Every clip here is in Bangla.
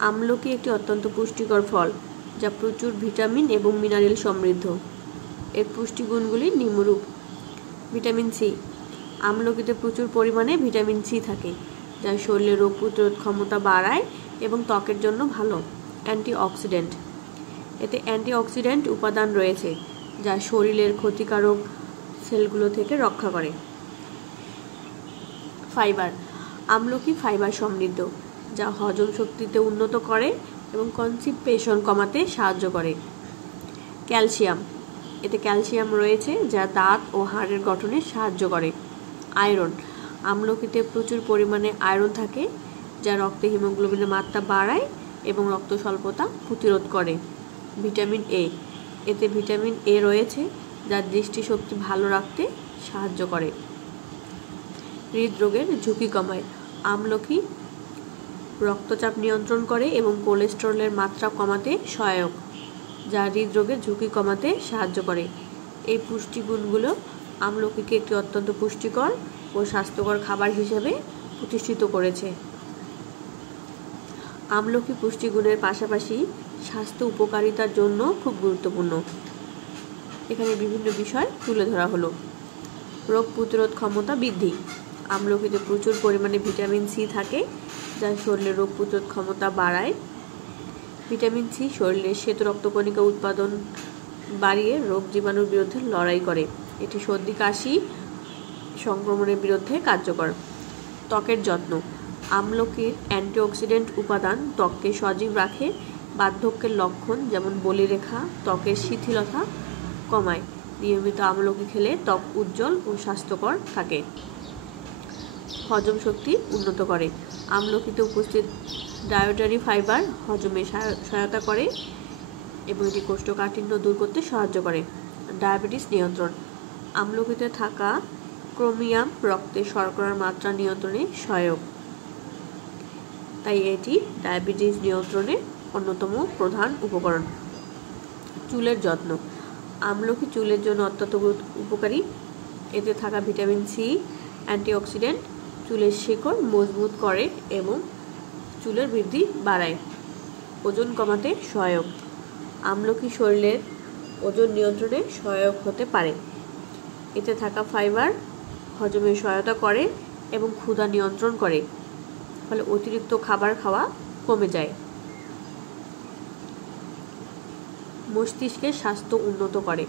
আমলকি একটি অত্যন্ত পুষ্টিকর ফল, যা প্রচুর ভিটামিন এবং মিনারেল সমৃদ্ধ। এর পুষ্টিগুণগুলি নিম্নরূপ। Vitamin C. আমলকিতে প্রচুর পরিমাণে ভিটামিন সি থাকে, যা শরীরের রোগ প্রতিরোধ ক্ষমতা বাড়ায় এবং ত্বকের জন্য ভালো। অ্যান্টিঅক্সিডেন্ট। এতে অ্যান্টিঅক্সিডেন্ট উপাদান রয়েছে, যা শরীরের ক্ষতিকারক সেলগুলো থেকে রক্ষা করে। ফাইবার। আমলকি ফাইবার সমৃদ্ধ, যা হজম শক্তিতে উন্নত করে এবং কনস্টিপেশন কমাতে সাহায্য করে। ক্যালসিয়াম। এতে ক্যালসিয়াম রয়েছে, যা দাঁত ও হাড়ের গঠনে সাহায্য করে। আয়রন। আমলকিতে প্রচুর পরিমাণে আয়রন থাকে, যা রক্তে হিমোগ্লোবিনের মাত্রা বাড়ায় এবং রক্ত স্বল্পতা প্রতিরোধ করে। Vitamin A. এতে ভিটামিন এ রয়েছে, যা দৃষ্টিশক্তি ভালো রাখতে সাহায্য করে। হৃদরোগের ঝুঁকি কমায়। আমলকি রক্তচাপ নিয়ন্ত্রণ করে এবং কোলেস্টেরলের মাত্রা কমাতে সহায়ক, যা হৃদরোগের ঝুঁকি কমাতে সাহায্য করে। এই পুষ্টিগুণগুলো আমলকিকে একটি অত্যন্ত পুষ্টিকর ও স্বাস্থ্যকর খাবার হিসেবে প্রতিষ্ঠিত করেছে। আমলকি পুষ্টিগুণের পাশাপাশি স্বাস্থ্য উপকারিতার জন্য খুব গুরুত্বপূর্ণ। এখানে বিভিন্ন বিষয় তুলে ধরা হলো। রোগ প্রতিরোধ ক্ষমতা বৃদ্ধি। আমলকিতে প্রচুর পরিমাণে ভিটামিন সি থাকে, যা শরীরের রোগ প্রতিরোধ ক্ষমতা বাড়ায়। ভিটামিন সি শরীরের শ্বেত রক্তকণিকা উৎপাদন বাড়িয়ে রোগ জীবাণুর বিরুদ্ধে লড়াই করে। এটি সর্দি কাশি সংক্রমণের বিরুদ্ধে কার্যকর। ত্বকের যত্ন। আমলকির অ্যান্টিঅক্সিডেন্ট উপাদান ত্বককে সজীব রাখে, বার্ধক্যের লক্ষণ যেমন বলিরেখা, ত্বকের শিথিলতা কমায়। নিয়মিত আমলকি খেলে ত্বক উজ্জ্বল ও স্বাস্থ্যকর থাকে। হজম শক্তি উন্নত করে। আমলকিতে উপস্থিত ডায়েটারি ফাইবার হজমে সহায়তা করে এবং এটি কোষ্ঠকাঠিন্য দূর করতে সাহায্য করে। ডায়াবেটিস নিয়ন্ত্রণ। আমলকিতে থাকা ক্রোমিয়াম রক্তে শর্করার মাত্রা নিয়ন্ত্রণে সহায়ক, তাই এটি ডায়াবেটিস নিয়ন্ত্রণে অন্যতম প্রধান উপকরণ। চুলের যত্ন। আমলকি চুলের জন্য অত্যন্ত উপকারী। এতে থাকা ভিটামিন সি অ্যান্টিঅক্সিডেন্ট চুলের শিকড় মজবুত করে এবং চুলের বৃদ্ধি বাড়ায়। ওজন কমাতে সহায়ক। আমলকি শরীরের ওজন নিয়ন্ত্রণে সহায়ক হতে পারে। এতে থাকা ফাইবার হজমে সহায়তা করে এবং ক্ষুধা নিয়ন্ত্রণ করে, ফলে অতিরিক্ত খাবার খাওয়া কমে যায়। মস্তিষ্কের স্বাস্থ্য উন্নত করে।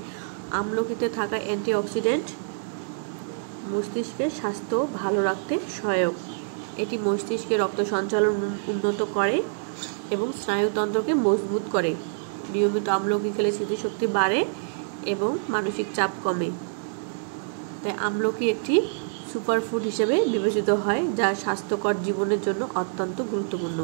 আমলকিতে থাকা অ্যান্টিঅক্সিডেন্ট মস্তিষ্কের স্বাস্থ্য ভালো রাখতে সহায়ক। এটি মস্তিষ্কে রক্ত সঞ্চালন উন্নত করে এবং স্নায়ুতন্ত্রকে মজবুত করে। নিয়মিত আমলকি খেলে স্মৃতিশক্তি বাড়ে এবং মানসিক চাপ কমে। তাই আমলকি একটি সুপারফুড হিসেবে বিবেচিত হয়, যা স্বাস্থ্যকর জীবনের জন্য অত্যন্ত গুরুত্বপূর্ণ।